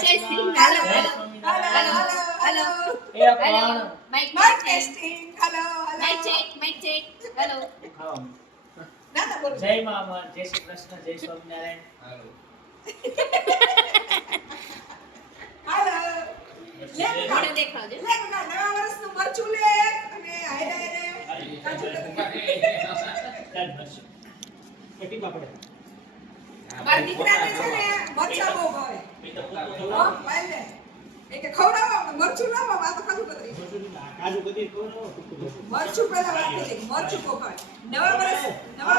Testing hello hello hello એ પણ mic mic testing hello mic check hello ખાઓ. ના ના બોલો જય મા અમર, જય શ્રી કૃષ્ણ, જય સ્વામિનારાયણ. હેલો મોઢે દેખાડજો લે ના નવા વર્ષનું મરચું લે અને હાયરે કાજુ કતરી ચાલ બસ. કેટલી પાપડે? મારા દીકરાને છે ને મરચા બહુ ભાવે હો ભાઈ લે એ કે ખવડાવો મરચું ના ભાવે આ તો કાજુ કતરી કાજુ કતરી કહો ને. મરચું પહેલા વાત કરી મરચું બહુ ભાવે નવા વર્ષ નવા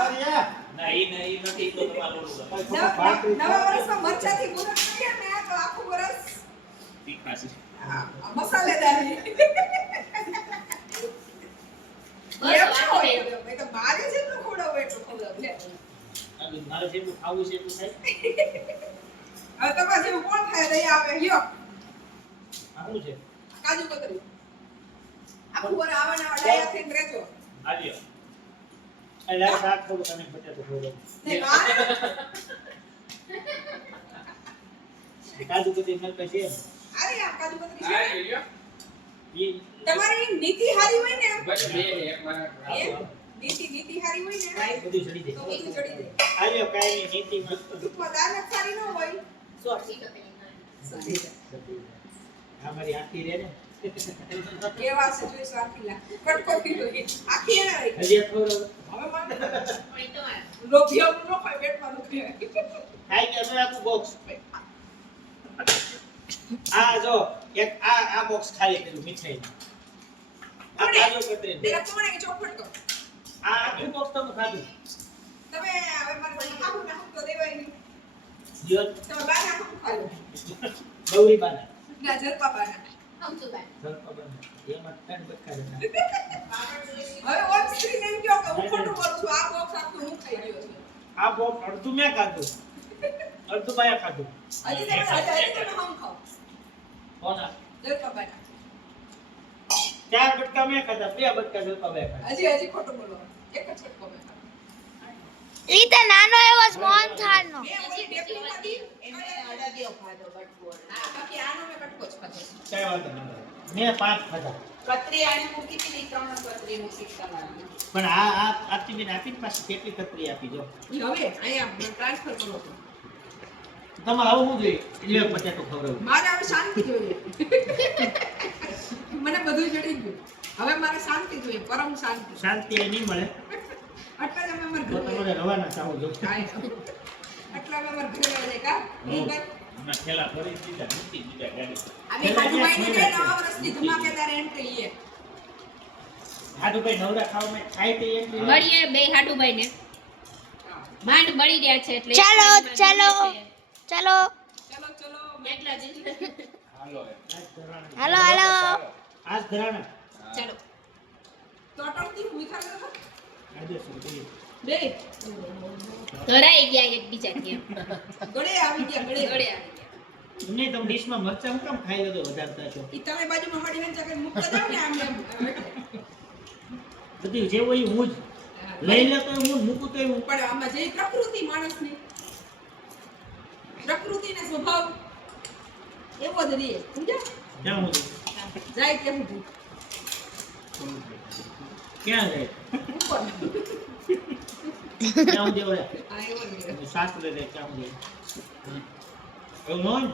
નવા વર્ષમાં મરચાથી મુરત કરીએ ને તો આખું વર્ષ હા, મસાલેદારી બસ એમ વાતો હોય નહીં. મેં તો મારે જેટલું ખવડાવું એટલું ખવડાવું લે મારે જેટલું ખાવું છે એટલું થાય. હવે તમારે જેવું કોણ ખાય દઈ આવે લ્યો આ શું છે? કાજુ કતરી આખું વર આવાના ડાયા થઈને રહેજો આવ્યો. એટલે આ શાક થોડું તમે બટાટું ખવડાવો. ને મારે કાજુ કતરી મળતા છે એમ. અરે આ કાજુ કતરી છે ઈ તમારી નીતિ હારી હોય ને એક એમ નીતિ હારી હોય ને બધું ચડી તો જાય. બધું ચડી જાય આવ્યો કાંઈ નહીં, નીતિ મસ્ત. ટૂંકમાં દાનત સારી ન હોય આ મારી આખી રે ને. કેવા છે જોઈ સ્વાર્થીલા કટકો પીલો આખી એને રહી હજી એક ખવડાવો. હવે મને પોઈન્ટ તો માર. લોભિયા નો ખાય પેટમાં દુખે ખાઈ ગયા તો આખું બોક્સ. આ જો એક આ બોક્સ ખાલી પેલું મીઠાઈનું. આ કાજુ કતરી તેરા કોણે કે ચોખવટ કરો આ આખું બોક્સ તમે ખાધું. તમે હવે મને ખાવું ના તો દેવાય નહીં જીવન તમે બહાર નાખો ખાયો ગૌરી બાના. ના જરપા બહાર સમજુ ભાઈ જલપા બાના. એમાં ત્રણ બટકા હતા. હવે ઓન સ્ક્રીન એમ કહો કે હું ખોટું બોલું છું આ બોક્સ આખું હું ખાઈ ગયો છું આ બોક્સ અડધું મેં ખાધું. અડધું બાયા ખાધું. હજી તમે હમ ખાઓ કોના? જરપા બહાર 4 બટકા મેં ખાધા, 2 બટકા જલપા બાયા ખાધા. હજી ખોટું બોલો એક જ છટકો મેં ખાધો ઈ તો નાનો એવો સ્મોલ થાળનો મેં ઓલી ટેપલીમાંથી એને અડાદિયો ખાધો બટકોર ના બાકી આનો મેં કટકો જ ખાધો કાંઈ વાંધો નહીં. મેં 5 ખાધા. કતરી આને મૂકી હતી 3 કતરી મૂકી તમારી પણ આ આરતી બેન આપીને પાછી કેટલી કતરી આપી જો. ઈ હવે અહીંયા ટ્રાન્સફર કરો છો તમારે આવું શું જોઈએ? લે બટાટું ખવડાવું. મારે હવે શાંતિ જોઈએ મને બધું જડી ગયું હવે મારે શાંતિ જોઈએ પરમ શાંતિ શાંતિ એ નહીં મળે આટલા જ અમે અમાર તો ઘરે તમારે રવાના થવું જો. આટલા અમે અમાર ઘરે આવે કા હમણાં થેલા ભરી દીધા મૂકી દીધા ગાડી અમે હાજુભાઈને કે નવા વર્ષની ધમાકેદાર એન્ટ્રી લઈએ હાડુભાઈ નવરા ખાવામાં ખાય તે એમ નહીં. મળીએ બે હાડુભાઈ ને માંડ મળી રહ્યા છે એટલે ચાલો, ચાલો. ચલો ચાલો ચલો એટલા જ હાલો આજ ઘરાણા. હાલો હાલો આજ ઘરાણા. ચાલો તો અટકતી મીઠા કરો આજે શું જોઈએ? બે ધરાઈ ગયા એકબીજા ત્યાં ગળે આવી ગયા ગળે ગળે આવી ગયા એમને તમે ડીશમાં મરચાં હું કામ ખાઈ લો તો વધારતા છો? ઈ તમે બાજુમાં મળી વંચા કરીને મૂકતા જાવ ને આમ એમ બધી જે હોય હું જ લઈ લે તો હું મૂકું તો હું. પણ આમાં જે પ્રકૃતિ માણસની પ્રકૃતિ ને સ્વભાવ એવો જ રહે સમજ્યા ક્યાં હું જાય કેમ સુધી ક્યાં જાય? ઉપર ક્યાં હું દેવડે? આ એવો જ રહે સાસરે રહે ક્યાં હું એવું ન હોય ને?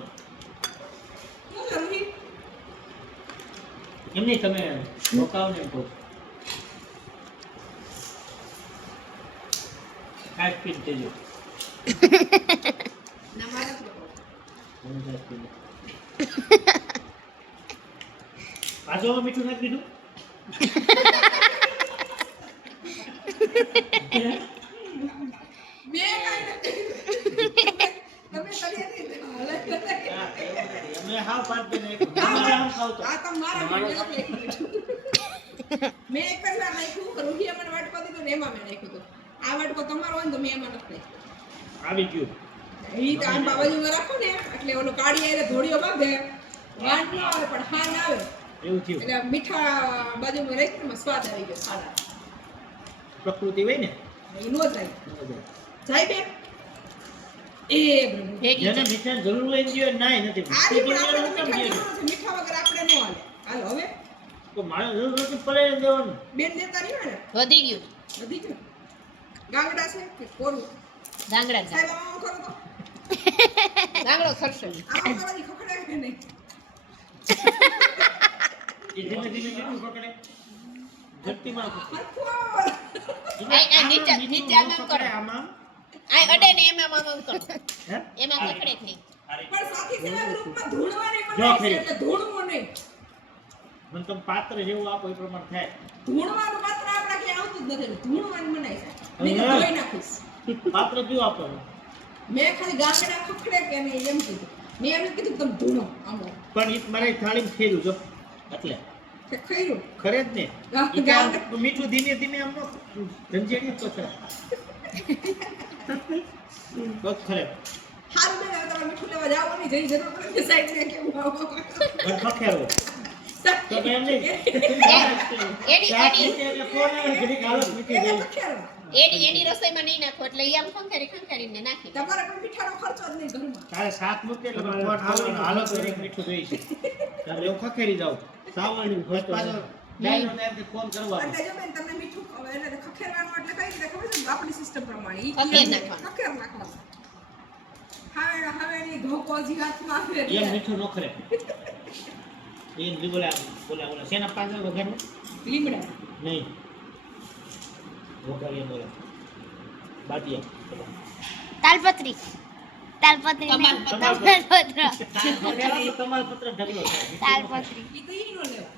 શું જરૂરી એમ નહીં તમે રોકાવ ને એમ કહો. કાંઈક પીને દેજો. ના મારા જ લોકો હું કાંઈક પી લઉં. પાછો મીઠું નાખી દીધું? મેં કાંઈ નથી તમે કરી હા, એવું નથી. અમે હાવ પાડ દે નાખ્યું. તમારે આમ ખાવ તો. આ તમ મારા મેં એક જ વાર નાખ્યું રૂહિયા મને વાટકો દીધો ને એમાં મેં નાખ્યું હતું આ વાટકો તમારો હોય ને તો મેં એમાં નથી નાખ્યું આવી ગયું. ઈ તો આમ બાબાજીમાં રાખો ને એટલે ઓલો કાળી આરે ધોળીઓ બાંધે વાંટ ન આવે પણ હાન આવે એવું થયું. એટલે મીઠા બાજુમાં રાખીને એમાં સ્વાદ આવી ગયો સારા પ્રકૃતિ હોય ને એ નો જાય ન જાય. જાય બેન એ પ્રભુ ભેગી જેને મીઠાની જરૂર હોય ને દ્યો, નાય નથી. આજે પણ મીઠું આપણે કેમ મીઠા દ્યો? જરૂર છે મીઠા વગર આપણે ન હાલે હાલો હવે તો મારે જરૂર નથી પડે ને દેવાનું. બેન દેતા નહીં હોય ને વધી ગયું વધી ગયું ગાંગડા છે કે કોરું ગાંગડા સાહેબ આમ કરો તો ગાંગડો ખરશો આમ કરવાથી ખખડાય કે નહીં એ ધીમે ધીમે કેટલું પકડે? ઝડપીમાં પકડે. હરખું આવો. આ નીચે મીઠું નીચે ન આમ પકડે કરો આમાં. આ અડે ને એમ આમ કરો હે? એમાં પકડે જ નહીં પણ સાથી સેવા ગ્રુપમાં ધૂળવાની જો મનાઈ છે ફરી. એટલે ધૂળવું નહીં મને તમે પાત્ર જેવું આપો એ પ્રમાણે થાય. ધૂળવાનું માત્ર આપણા કે આવતું જ નથી ધૂળવાની મનાઈ છે નહીં તો અહીંયા. ધોઈ નાખીશ પાત્ર કેવું આપવાનું? મેં ખાલી ગાંગડા ખખડે કે નહીં એમ કીધું મેં એમ કીધું કે તમે ધૂણો આમ પણ ઈ મારે થાળીમાં ખેલું જો એટલે કે ખઈરું ખરે જ ને ગાંગ- ઈ કામ ગાંગ- મીઠું ધીમે ધીમે આમ રંજેડી તો ખરે બસ ખરે હારું બેન હવે તમારે મીઠું લેવા જાવ નહીં જઈ જરૂર પડે કે સાઈડ ને કેવું આવો પણ ખખેરો તો એમ નહીં એની ચાર એની પીતે એટલે ફોન આવે ઘડીક હાલત મીઠી એને જાય. ખખેરવા. એની રસોઈમાં નહીં નાખો એટલે ઈ આમ ખંખારીને નાખી તમારે કોઈ મીઠાનો ખર્ચો જ નહીં ઘરમાં તારે શાક મૂકે એટલે મને ફોન આવે ને હાલત ઘડીક મીઠું જોઈ છે તારે એવું ખખેરી જાવ સાવરણી બસ પાછો ડાયનો ને એમથી ફોન કરવાનો એટલે જો બેન તમને મીઠું હવે એને ખખેરવાનું એટલે કઈ રીતે ખબર છે આપણી સિસ્ટમ પ્રમાણે ઈ ખખેર નાખવાનું. ખખેર નાખવાનું હવે એની ઘઉં કોજી હાથમાં આવે એમ એટલે મીઠું નો ખરે એ બોલા બોલા બોલા શેના પાછળ વગર લીમડા નહીં વઘારીએ બોલા બાટીયા તાલપત્રી તાલપત્રી નહીં, તમાલપત્ર. તાલપત્ર તમાલપત્ર ઢગલો થાય. તાલપત્રી ઈ તો ઈ નો લેવા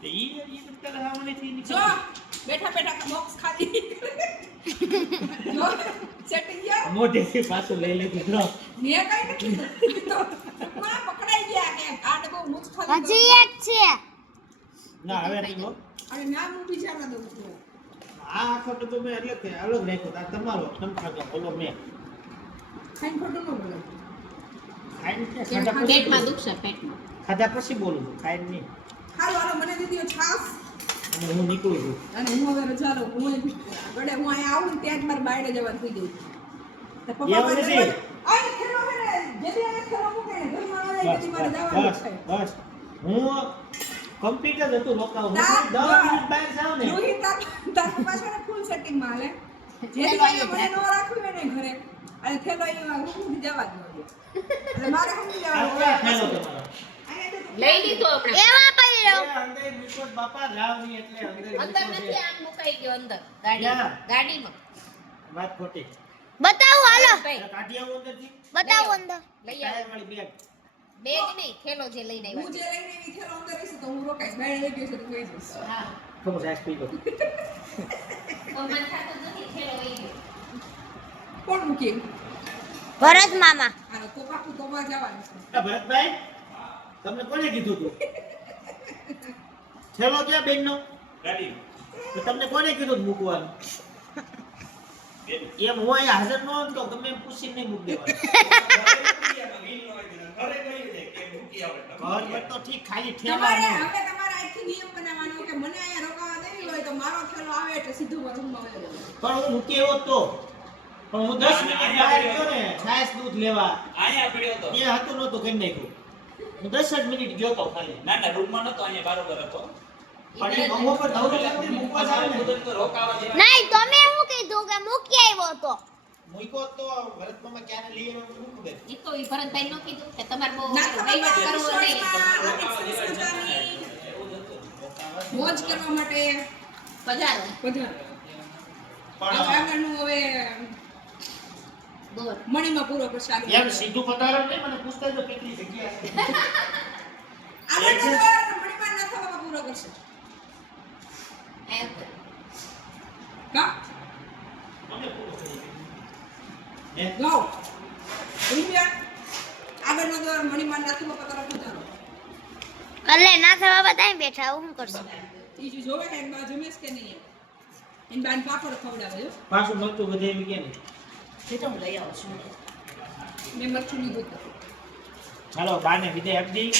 તો ઈ તો પેલા હાવણેથી જો નીકળે. બેઠા બેઠા બોક્સ ખાલી જો સેટિંગ ગયા મોઢેથી પાછું લઈ લીધું જો. મેં કઈ નથી કીધું. માં પકડાઈ ગયા કે આને બહુ મુચ ખાલી હજી એક છે ના હવે નહીં હો. અને નામ હું બીજામાં દઉં છું આ આખો ડબ્બો મેં એટલે કે અલગ રાખ્યો તો આ તમારો તમે ખાધો બોલો મેં ખાઈને ખોટું ન બોલો ખાઈને ક્યાં ખાધા પછી પેટમાં દુખશે પેટમાં ખાધા પછી બોલું છું ખાઈને નહીં હાલો હાલો મને દીધી છાસ અને હું નીકળું છું અને હું હવે રજા લઉં હું ગળે હું અહીંયા આવું ને ત્યાં જ મારે બાયડે જવાનું થઈ ગયું તો પપ્પા એવું પાસે નથી. આય ખેલો હે ને જેથી આને ખેલો મૂકે ને ઘરમાં આવે જેથી મારે જવાનું બસ છે બસ હું કમ્પ્લીટ જ હતું રોકાવું હું ના, 10 ના. મિનિટ બહાર જાઉં ને રૂહી તાર પાછળ ફૂલ સેટિંગ માં હાલે જેથી ખેલો મને અહીંયા ન રાખવી હોય ને ઘરે અને ખેલો અહીંયા હું જવા જ ન દે એટલે મારે સમજી આ જવાનું ક્યાં ખેલો તમારો અહીંયા તો લઈ લીધો હમણાં એમાં પડ્યો એ અંદર નિકોટ બાપા રાવ ની એટલે અંદર નિકોટ નથી છે. આમ મુકાઈ ગયો અંદર ગાડી ક્યાં? ગાડીમાં વાત ખોટી બતાવું હાલો ભાઈ, કાઢી આવું અંદરથી બતાવું અંદર લઈ આવો ટાયર વાળી બેગ બેગ નહીં થેલો જે લઈને હું આવ્યા જે લઈને એવી ખેલો અંદર રહીશ તો હું રોકાઈશ બાયડે લઈ ગયો છે તો કોઈ જઈશ હા ખબર સાહેબ પી લો તો મને થતું જ નથી થેલો વહી ગયો કોણ મૂકી ભરત મામા આ તો પાકું તો માં જવાનું છે આ ભરતભાઈ તમને કોને કીધું તું છેલ્લો ક્યાં બેનનો ગાડી તો તમને કોને કીધું તું મૂકવાનું એમ હું અહીંયા હાજર ન હોત તો ગમે એમ પૂછીને નહીં મૂક દેવાનું ઘર પર તો ઠીક ખાલી તમારે ઠેલા હવે તમારે આજથી નિયમ બનાવવાનો કે મને અહીંયા રોકાવા દેવી હોય તો મારો થેલો આવે એટલે સીધું મારા રૂમમાં વયો જવાનું. પણ હું મૂકી એવો જ તો પણ હું 10 મિનિટ બહાર ગયો ને છાશ દૂધ લેવા અહીંયા પડ્યો હતો એ હતું નહોતું કરી નાખ્યું હું 10 જ મિનિટ ગયો તો ખાલી ના ના રૂમમાં નતો અહીંયા બારોબર હતો પણ એ ગમો પર ધવડી લાગતી મૂકવા જાવ ને બધું તો રોકાવા જેવા નહીં તમે શું કીધું કે મૂકી આવ્યો તો મૂક્યો તો ભરત મામા ક્યારે લઈ આવ્યો મને ખબર ઈ તો ઈ ભરતભાઈ નો કીધું કે તમારે બહુ ના વહીવટ કરવો નહીં મોજ કરવા માટે પધારો પધારો. પણ આગળનું હવે દોર મણીમાં પૂરો પ્રસાદ એમ સીધું પધારો નહીં મને પૂછતા જો કેટલી જગ્યા છે આગળનો દ્વાર મણીમાં ન થવામાં પૂરો કરશે એમ કા અમે પૂરો કરી હે લાવ રૂપિયા આગળનો દ્વાર મણીમાં ન થવામાં પધારો એટલે ના થવા બધા બેઠા હું શું કરશું ઈ જોવે કે એન બા જમેશ કે નહીં એન બાન પાપડ ખવડાવે જો પાછું મરચું બધે એમ કે નહીં જે તો હું લઈ આવું છું મેં મરચું લીધું તો ચાલો બાને વિદાય આપી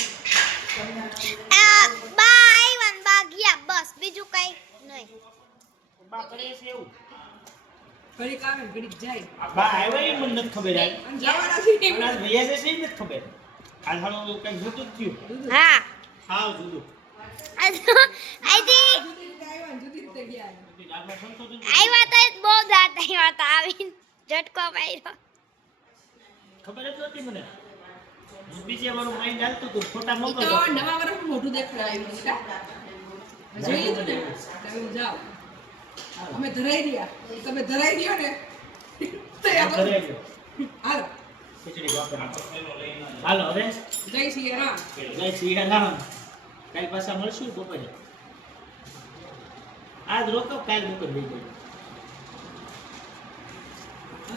આ બા આવ્યા ને બા ગયા બસ બીજું કઈ નહીં બા કરે છે એવું ઘડીક આવે ને ઘડીક જાય બા આવ્યા એ મને નથી ખબર યાર. અને જવાના છે અને આ ભૈયા છે એ નથી ખબર. આ સાલું કંઈક જુદું જ થયું. હા હાવ જુદું. આ તો આઈથી જુદી રીતે આવ્યા ને જુદી રીતે ગયા આપણે સંશોધન આવ્યા તા બહુ દાંત આવ્યા તા આવીને ઝટકો માર્યો ખબર જ નહોતી મને. બીજે મારું માઇન્ડ હાલતું હતું ફોટા ઈ મોકલતો. તો નવા વર્ષનું મોઢું દેખાડાયું છે જોઈ લીધું ને તમે જાઓ અમે ધરાઈ રહ્યા તમે ધરાઈ રહ્યો ને તૈયાર ઘરે કરો. આવ્યો. હાલો ખીચડી વાપર. હાલો હવે જય શ્રી રામ જય શ્રી રામ. કાલ પાછા મળશું બપોરે. આજ રોકો કાલ બપોર થઈ ગયું.